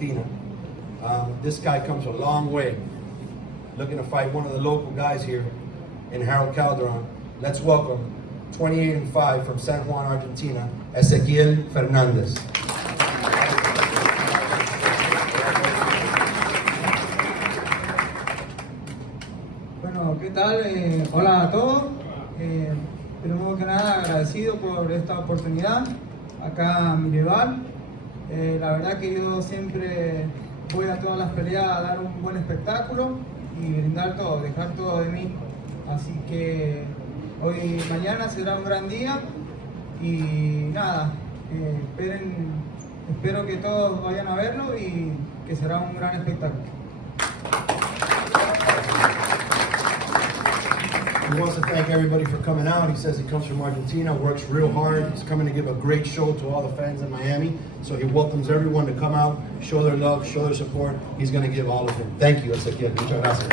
Argentina. This guy comes a long way, looking to fight one of the local guys here in Harold Calderon. Let's welcome 28-5 from San Juan, Argentina, Ezequiel Fernández. Bueno, ¿qué tal? Hola a todos. Primero que nada, agradecido por esta oportunidad acá en mi rival. La verdad que yo siempre voy a todas las peleas a dar un buen espectáculo y brindar todo, dejar todo de mí. Así que hoy, mañana será un gran día y nada, espero que todos vayan a verlo y que será un gran espectáculo. He wants to thank everybody for coming out. He says he comes from Argentina, works real hard. He's coming to give a great show to all the fans in Miami. So he welcomes everyone to come out, show their love, show their support. He's going to give all of him. Thank you, Ezequiel. Muchas gracias.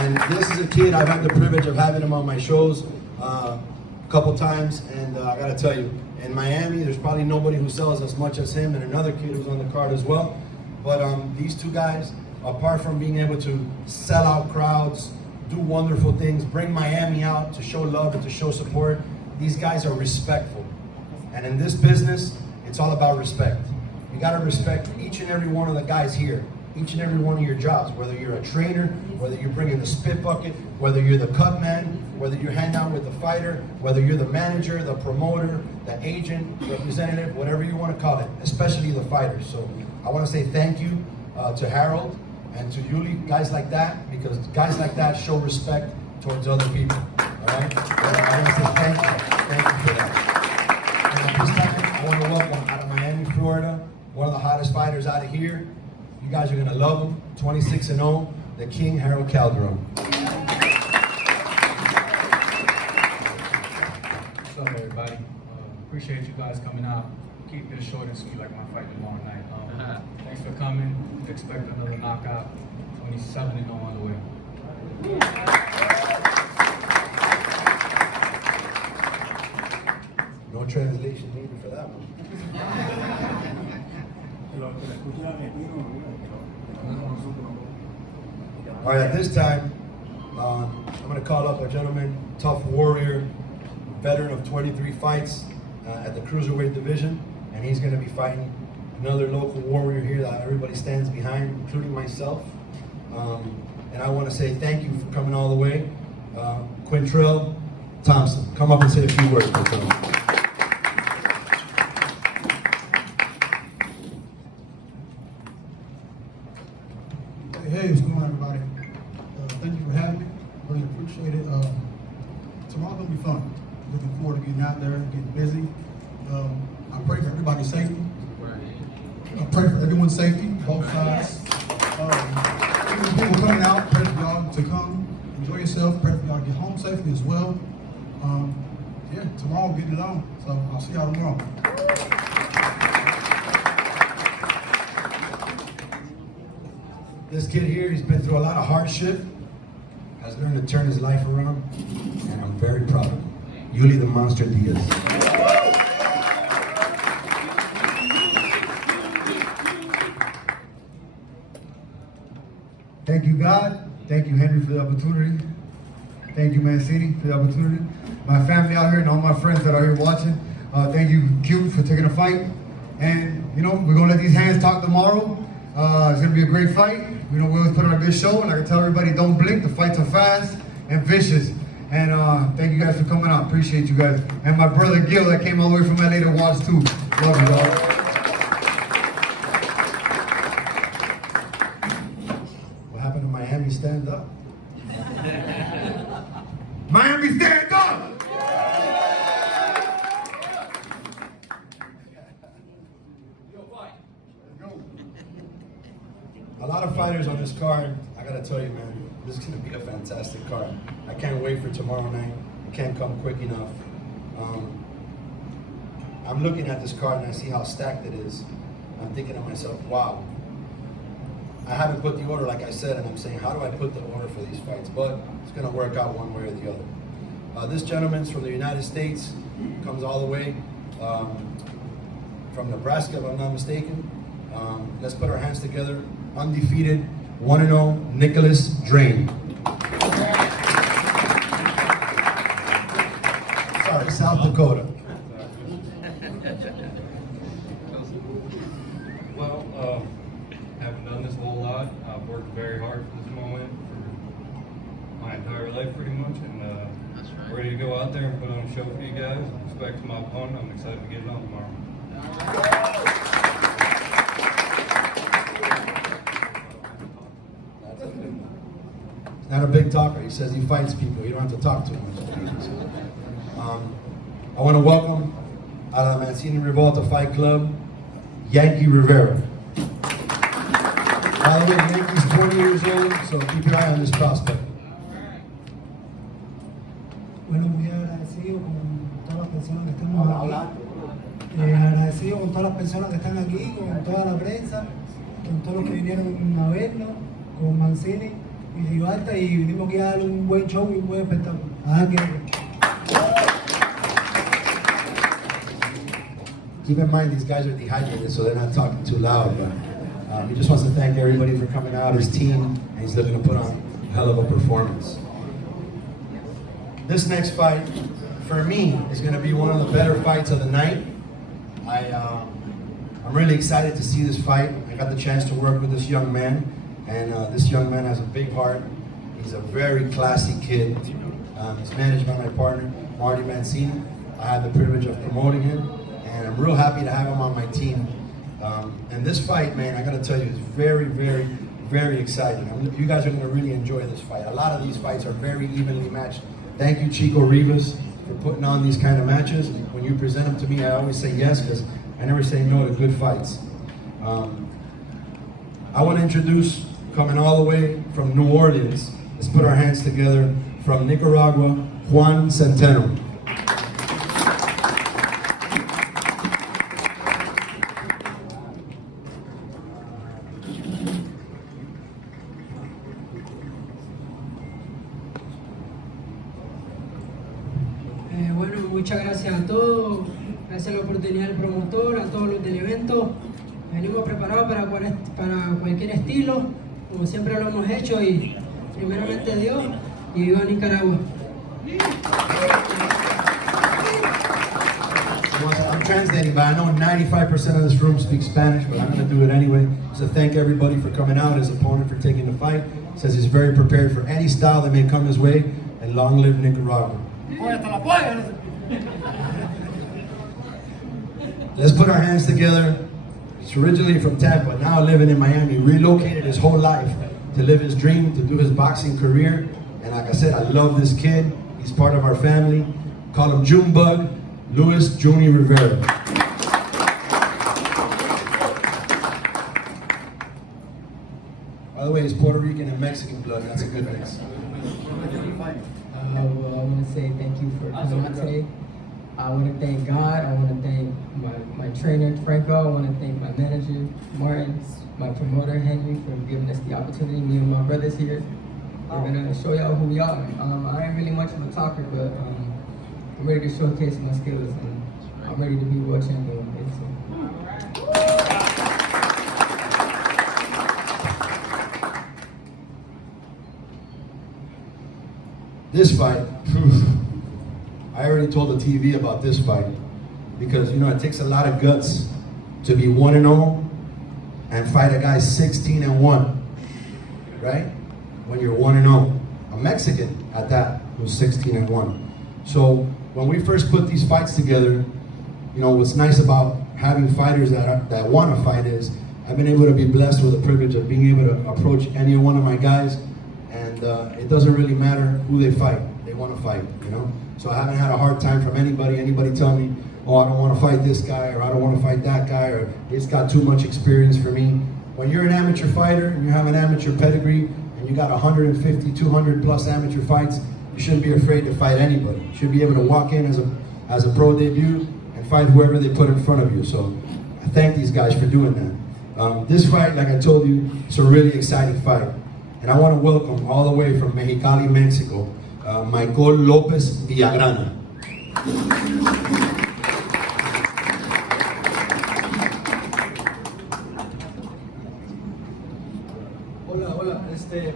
And this is a kid, I've had the privilege of having him on my shows a couple times. And I got to tell you, in Miami, there's probably nobody who sells as much as him, and another kid who's on the card as well. But these two guys, apart from being able to sell out crowds, do wonderful things, bring Miami out to show love and to show support. These guys are respectful. And in this business, it's all about respect. You gotta respect each and every one of the guys here, each and every one of your jobs, whether you're a trainer, whether you're bringing the spit bucket, whether you're the cut man, whether you're hanging out with the fighter, whether you're the manager, the promoter, the agent, representative, whatever you wanna call it, especially the fighters. So I wanna say thank you to Harold, and to Yuli, guys like that, because guys like that show respect towards other people, all right? I want to say thank you for that. And at this time, I want to welcome out of Miami, Florida, one of the hottest fighters out of here. You guys are going to love him, 26-0, the King Harold Calderon. What's up, everybody? Appreciate you guys coming out. Keep this short and sweet like my fight tomorrow night. Thanks for coming. Expect another knockout. 27-0 on the way. No translation needed for that one. All right, at this time, I'm going to call up a gentleman, tough warrior, veteran of 23 fights at the cruiserweight division, and he's going to be fighting another local warrior here that everybody stands behind, including myself. And I want to say thank you for coming all the way. Quintrell Thompson, come up and say a few words, Quintrell. Hey, what's going on, everybody? Thank you for having me. Really appreciate it. Tomorrow's gonna be fun. Looking forward to getting out there, getting busy. I pray for everybody's safety. I pray for everyone's safety, both sides. People coming out, pray for y'all to come, enjoy yourself, pray for y'all to get home safely as well. Yeah, tomorrow getting it on, so I'll see y'all tomorrow. This kid here, he's been through a lot of hardship, has learned to turn his life around, and I'm very proud of him. Yuli the Monster Diaz. Thank you, God. Thank you, Henry, for the opportunity. Thank you, Mancini, for the opportunity. My family out here and all my friends that are here watching. Thank you, Q, for taking a fight. And, you know, we're going to let these hands talk tomorrow. It's going to be a great fight. You know, we always put on a good show. And I can tell everybody, don't blink. The fights are fast and vicious. And thank you guys for coming out. Appreciate you guys. And my brother, Gil, that came all the way from LA to watch, too. Love you, dog. Miami, stand up. Miami, stand up! A lot of fighters on this card. I gotta tell you, man, this is gonna be a fantastic card. I can't wait for tomorrow night. It can't come quick enough. I'm looking at this card and I see how stacked it is. I'm thinking to myself, wow. I haven't put the order like I said, and I'm saying, how do I put the order for these fights? But it's gonna work out one way or the other. This gentleman's from the United States, comes all the way from Nebraska, if I'm not mistaken. Let's put our hands together. Undefeated, 1-0, Nicholas Drain. Sorry, South Dakota. Well, haven't done this a whole lot. I've worked very hard for this moment for my entire life pretty much, and ready to go out there and put on a show for you guys. Respect to my opponent, I'm excited to get it on tomorrow. He's not a big talker. He says he fights people. You don't have to talk to him. I want to welcome out of the Mancini Rivalta Fight Club, Yankiel Rivera. By the way, Yankee's 20 years old, so keep your eye on this prospect. Bueno, muy agradecido con todas las personas que estamos aquí. Agradecido con todas las personas que están aquí, con toda la prensa, con todos los que vinieron a vernos, con Mancini y Rivalta, y vinimos aquí a darle un buen show y un buen espectáculo. Keep in mind, these guys are dehydrated, so they're not talking too loud, but he just wants to thank everybody for coming out, his team, and he's looking to put on a hell of a performance. This next fight, for me, is going to be one of the better fights of the night. I'm really excited to see this fight. I got the chance to work with this young man, and this young man has a big heart. He's a very classy kid. He's managed by my partner, Marty Mancini. I had the privilege of promoting him, and I'm real happy to have him on my team. And this fight, man, I gotta tell you, is very, very, very exciting. You guys are gonna really enjoy this fight. A lot of these fights are very evenly matched. Thank you, Chico Rivas, for putting on these kind of matches. When you present them to me, I always say yes, because I never say no to good fights. I want to introduce, coming all the way from New Orleans, let's put our hands together, from Nicaragua, Juan Centeno. Bueno, muchas gracias a todos, gracias a la oportunidad del promotor, a todos los del evento. Venimos preparados para cualquier estilo, como siempre lo hemos hecho, y primeramente Dios, y viva Nicaragua. I'm translating, but I know 95% of this room speaks Spanish, but I'm going to do it anyway. So thank everybody for coming out, his opponent for taking the fight. Says he's very prepared for any style that may come his way, and long live Nicaragua. Let's put our hands together. He's originally from Tampa, now living in Miami, relocated his whole life to live his dream, to do his boxing career. And like I said, I love this kid. He's part of our family. Call him Junebug, Luis Juni Rivera. By the way, he's Puerto Rican and Mexican blood. That's a good mix. Well, I want to say thank you for coming out today. I want to thank God. I want to thank my trainer, Franco. I want to thank my manager, Martin, my promoter, Henry, for giving us the opportunity. Me and my brothers here. We're going to show y'all who we are. I ain't really much of a talker, but I'm ready to showcase my skills, and I'm ready to be world champion one day. This fight, I already told the TV about this fight, because you know it takes a lot of guts to be 1-0 and fight a guy 16-1, right? When you're 1-0, a Mexican at that who's 16-1. So when we first put these fights together, you know what's nice about having fighters that want to fight is I've been able to be blessed with the privilege of being able to approach any one of my guys. And it doesn't really matter who they fight. They want to fight, you know? So I haven't had a hard time from anybody tell me, oh, I don't want to fight this guy, or I don't want to fight that guy, or it's got too much experience for me. When you're an amateur fighter, and you have an amateur pedigree, and you got 150, 200 plus amateur fights, you shouldn't be afraid to fight anybody. You should be able to walk in as a pro debut and fight whoever they put in front of you. So I thank these guys for doing that. This fight, like I told you, it's a really exciting fight. And I want to welcome all the way from Mexicali, Mexico, Michael Lopez Villagrana. Hola, hola.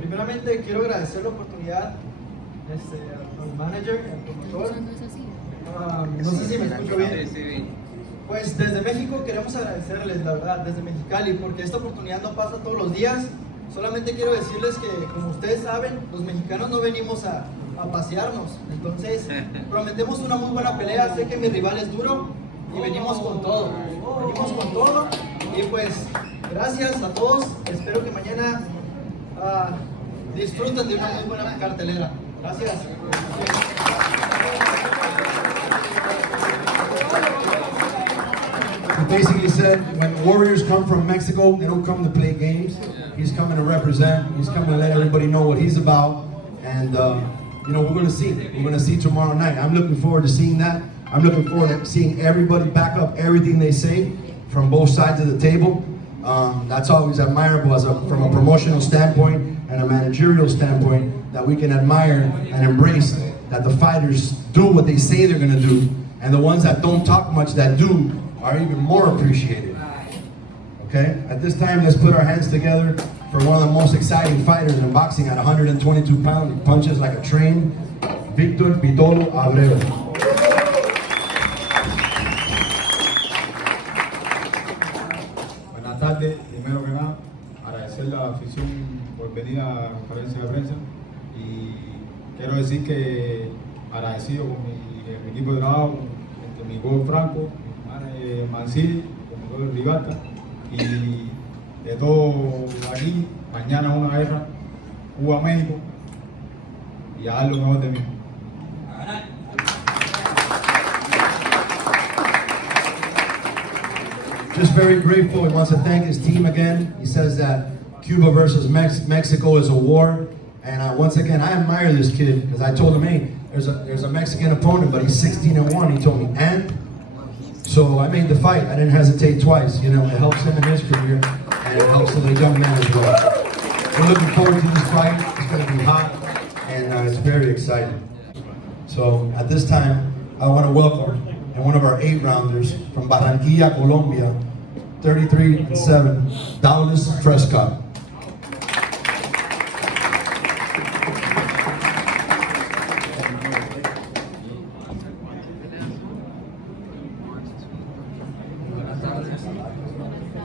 Primeramente quiero agradecer la oportunidad al manager, al promotor. No sé si me escucho bien. Pues desde México queremos agradecerles, la verdad, desde Mexicali, porque esta oportunidad no pasa todos los días. Solamente quiero decirles que, como ustedes saben, los mexicanos no venimos a pasearnos. Entonces, prometemos una muy buena pelea. Sé que mi rival es duro y venimos con todo. Venimos con todo. Y pues, gracias a todos. Espero que mañana disfruten de una muy buena cartelera. Gracias. He basically said when Warriors come from Mexico, they don't come to play games. He's coming to represent. He's coming to let everybody know what he's about. And, you know, we're going to see. We're going to see tomorrow night. I'm looking forward to seeing that. I'm looking forward to seeing everybody back up everything they say from both sides of the table. That's always admirable from a promotional standpoint and a managerial standpoint, that we can admire and embrace that the fighters do what they say they're going to do, and the ones that don't talk much that do are even more appreciated. Okay? At this time, let's put our hands together for one of the most exciting fighters in boxing at 122 pounds. He punches like a train, Victor Abreu. Buenas tardes, primero que nada, agradecer a la afición por venir a la conferencia de prensa y quiero decir que agradecido con mi equipo de trabajo, mi coach Franco, mi Mancini, con mi coach Rivalta y de todo aquí. Mañana una guerra, Cuba-México, y a dar lo mejor de mí. Just very grateful. He wants to thank his team again. He says that Cuba versus Mexico is a war. And once again, I admire this kid, because I told him, hey, there's a Mexican opponent, but he's 16-1. He told me, and? So I made the fight. I didn't hesitate twice. You know, it helps him in his career, and it helps the young man as well. We're looking forward to this fight. It's going to be hot, and it's very exciting. So at this time, I want to welcome one of our 8-rounders from Barranquilla, Colombia, 33-7, Dallas Prescott.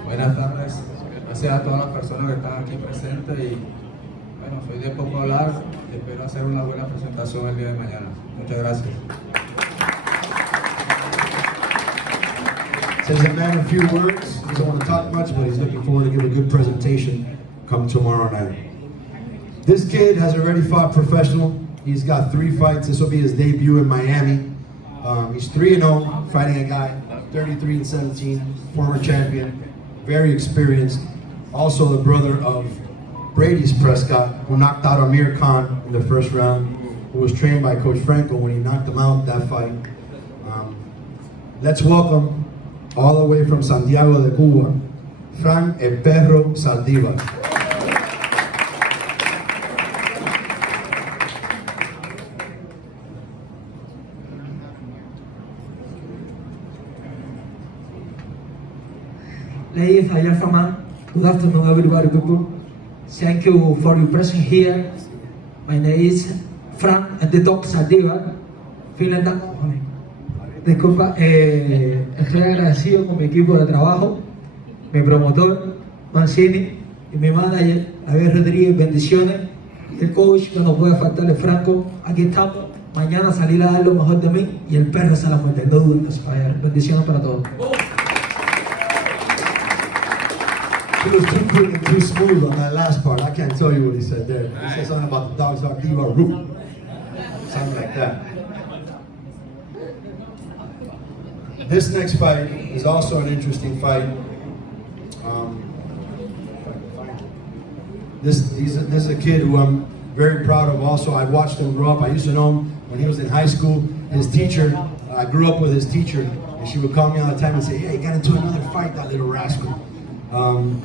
Buenas tardes, gracias a todas las personas que están aquí presentes y bueno, soy de poco hablar y espero hacer una buena presentación el día de mañana. Muchas gracias. Says a man in few words, doesn't want to talk much, but he's looking forward to give a good presentation come tomorrow night. This kid has already fought professional. He's got 3 fights. This will be his debut in Miami. He's 3-0, fighting a guy 33-17, former champion, very experienced. Also the brother of Brady's Prescott, who knocked out Amir Khan in the first round, who was trained by Coach Franco when he knocked him out that fight. Let's welcome, all the way from Santiago de Cuba, Fran El Perro Saldívar. Ladies and gentlemen, good afternoon everybody, people. Thank you for your presence here. My name is Fran the Dog Saldívar. Disculpa, estoy agradecido con mi equipo de trabajo, mi promotor, Mancini, y mi manager, Javier Rodríguez. Bendiciones. Y el coach, que no puede faltarle, Franco. Aquí estamos. Mañana salir a dar lo mejor de mí y el perro se la muerte. No duden que se va a ir. Bendiciones para todos. He was too quick and too smooth on that last part. I can't tell you what he said there. He said something about the dogs are diva root. Something like that. This next fight is also an interesting fight. This is a kid who I'm very proud of also. I watched him grow up. I used to know him when he was in high school. His teacher, I grew up with his teacher, and she would call me all the time and say, hey, got into another fight, that little rascal.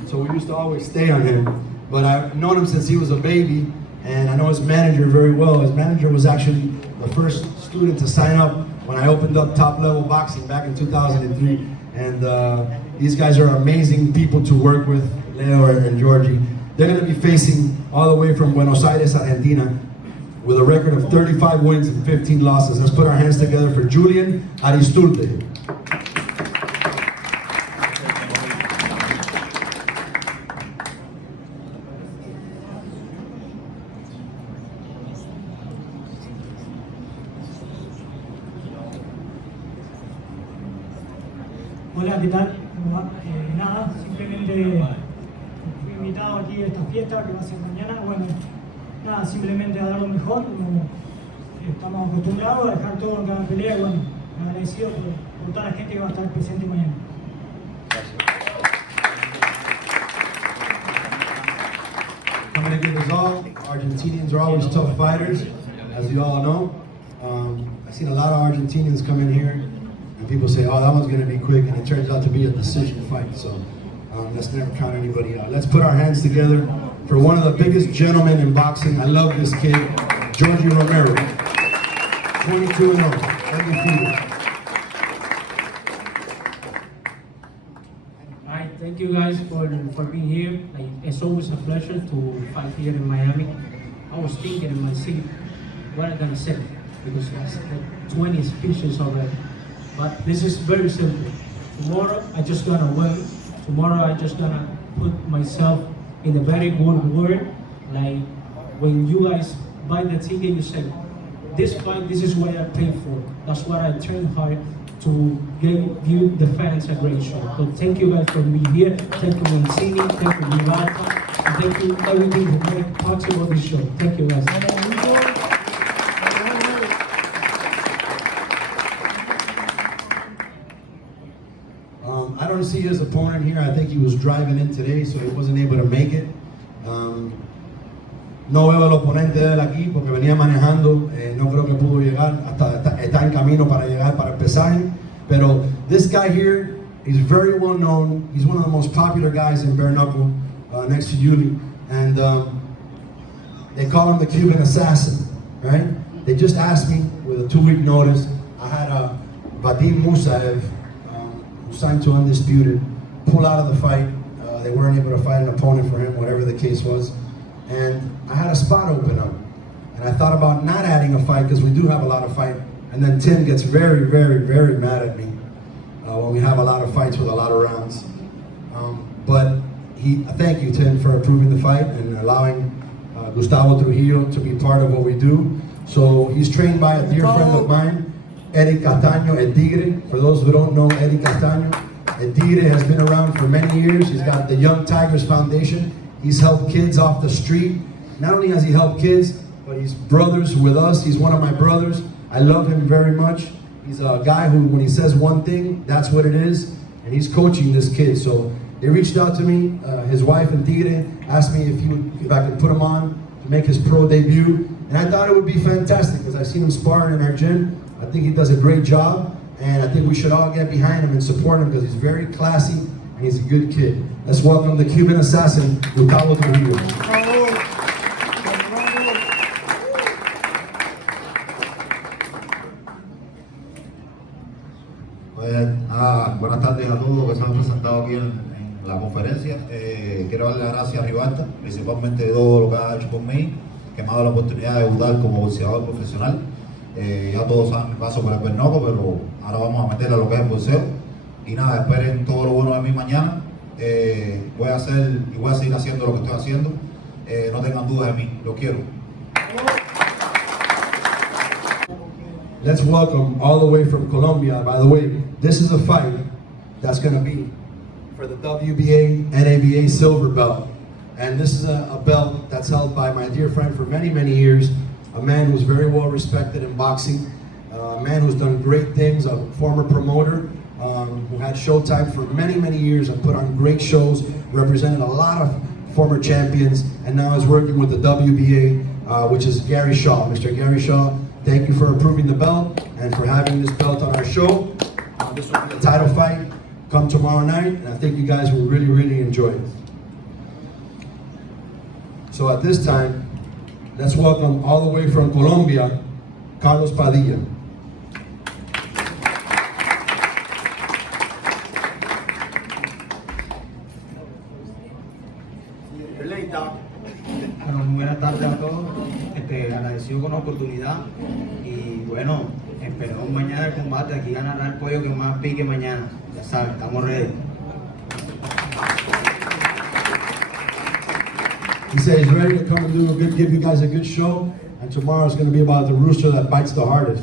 So we used to always stay on him. But I've known him since he was a baby, and I know his manager very well. His manager was actually the first student to sign up when I opened up Top Level Boxing back in 2003. And these guys are amazing people to work with, Leo and Georgie. They're going to be facing all the way from Buenos Aires, Argentina, with a record of 35 wins and 15 losses. Let's put our hands together for Julian Aristulte. Hola, ¿qué tal? ¿Cómo va? Nada, simplemente fui invitado aquí a esta fiesta que va a ser mañana. Bueno, nada, simplemente a dar lo mejor, como estamos acostumbrados a dejar todo en cada pelea. Y bueno, agradecido por toda la gente que va a estar presente mañana. Coming to give us all. Argentinians are always tough fighters, as you all know. I've seen a lot of Argentinians come in here, and people say, oh, that one's going to be quick, and it turns out to be a decision fight. So let's never count anybody out. Let's put our hands together for one of the biggest gentlemen in boxing. I love this kid, Georgie Romero, 22-0, undefeated. Hi, thank you guys for being here. It's always a pleasure to fight here in Miami. I was thinking in my seat, what I'm gonna say, because I said 20 speeches already. But this is very simple. Tomorrow I just gonna win. Tomorrow I just gonna put myself in a very good word. Like when you guys buy the ticket, you say, this fight, this is what I paid for. That's what I trained hard to give the fans a great show. So thank you guys for being here. Thank you Mancini, thank you Rivalta, and thank you everything who made possible this show. Thank you guys. I don't see his opponent here. I think he was driving in today, so he wasn't able to make it. No veo al oponente de él aquí porque venía manejando. No creo que pudo llegar. Está en camino para llegar para el pesaje. Pero this guy here, he's very well known. He's one of the most popular guys in bare knuckle, next to Yuli. And they call him the Cuban assassin, right? They just asked me with a 2-week notice. I had Vadim Musaev, who signed to Undisputed, pull out of the fight. They weren't able to fight an opponent for him, whatever the case was. And I had a spot open up. And I thought about not adding a fight because we do have a lot of fight. And then Tim gets very, very, very mad at me when we have a lot of fights with a lot of rounds. But thank you, Tim, for approving the fight and allowing Gustavo Trujillo to be part of what we do. So he's trained by a dear friend of mine, Eddie Castaño, El Tigre. For those who don't know Eddie Castaño, El Tigre has been around for many years. He's got the Young Tigers Foundation. He's helped kids off the street. Not only has he helped kids, but he's brothers with us. He's one of my brothers. I love him very much. He's a guy who, when he says one thing, that's what it is. And he's coaching this kid. So they reached out to me. His wife and Tigre asked me if I could put him on to make his pro debut. And I thought it would be fantastic because I've seen him sparring in our gym. I think he does a great job. And I think we should all get behind him and support him because he's very classy and he's a good kid. Let's welcome the Cuban assassin, Gustavo Trujillo. Buenas tardes a todos los que se han presentado aquí en la conferencia. Quiero darle las gracias a Rivalta, principalmente de todo lo que ha hecho por mí, que me ha dado la oportunidad de debutar como boxeador profesional. Ya todos saben mi paso por el bernoco, pero ahora vamos a meterle a lo que es el boxeo. Y nada, esperen todo lo bueno de mí mañana. Voy a seguir haciendo lo que estoy haciendo. No tengan dudas de mí, lo quiero. Let's welcome all the way from Colombia. By the way, this is a fight that's going to be for the WBA, NABA silver belt. And this is a belt that's held by my dear friend for many, many years. A man who's very well respected in boxing. A man who's done great things, a former promoter who had Showtime for many, many years and put on great shows, represented a lot of former champions, and now is working with the WBA, which is Gary Shaw. Mr. Gary Shaw, thank you for approving the belt and for having this belt on our show. This will be a title fight. Come tomorrow night, and I think you guys will really, really enjoy it. So at this time, let's welcome all the way from Colombia, Carlos Padilla. You're late, Doc. Bueno, muy buenas tardes a todos. Agradecido con la oportunidad y bueno, esperamos mañana el combate. Aquí ganará el pollo que más pique mañana. Ya saben, estamos ready. He said he's ready to come and give you guys a good show, and tomorrow's going to be about the rooster that bites the hardest.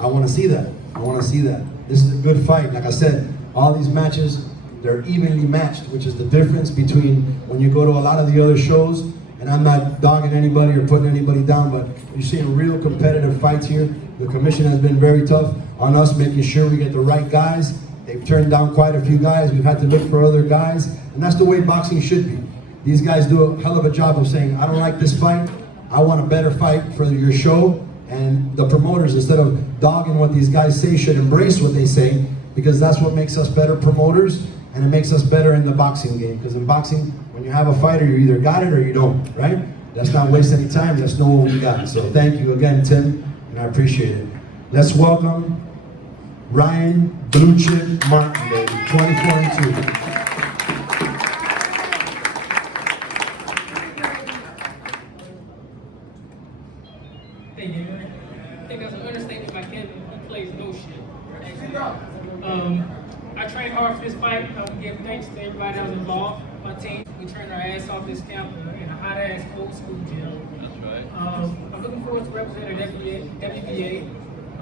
I want to see that. I want to see that. This is a good fight. Like I said, all these matches, they're evenly matched, which is the difference between when you go to a lot of the other shows, and I'm not dogging anybody or putting anybody down, but you're seeing real competitive fights here. The commission has been very tough on us, making sure we get the right guys. They've turned down quite a few guys. We've had to look for other guys, and that's the way boxing should be. These guys do a hell of a job of saying, I don't like this fight, I want a better fight for your show, and the promoters, instead of dogging what these guys say, should embrace what they say, because that's what makes us better promoters, and it makes us better in the boxing game. Because in boxing, when you have a fighter, you either got it or you don't, right? Let's not waste any time, let's know what we got. So thank you again, Tim, and I appreciate it. Let's welcome Ryan Blue Chip Martin, baby, 24-2. I think that's an understatement by Kevin. He plays no shit. I trained hard for this fight. I want to give thanks to everybody that was involved. My team, we trained our ass off this camp in a hot ass old school gym. That's right. I'm looking forward to representing WBA.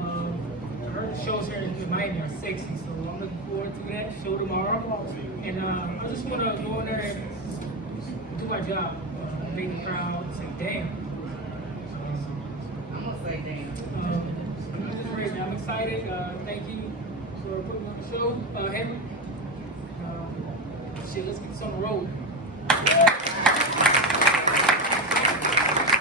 I heard the shows here in Miami are sexy, so I'm looking forward to that show tomorrow. And I just want to go in there and do my job. Make the crowd say, damn. I'm gonna say damn. I'm just ready. I'm excited. Thank you for putting on the show, Henry. Shit, let's get this on the road.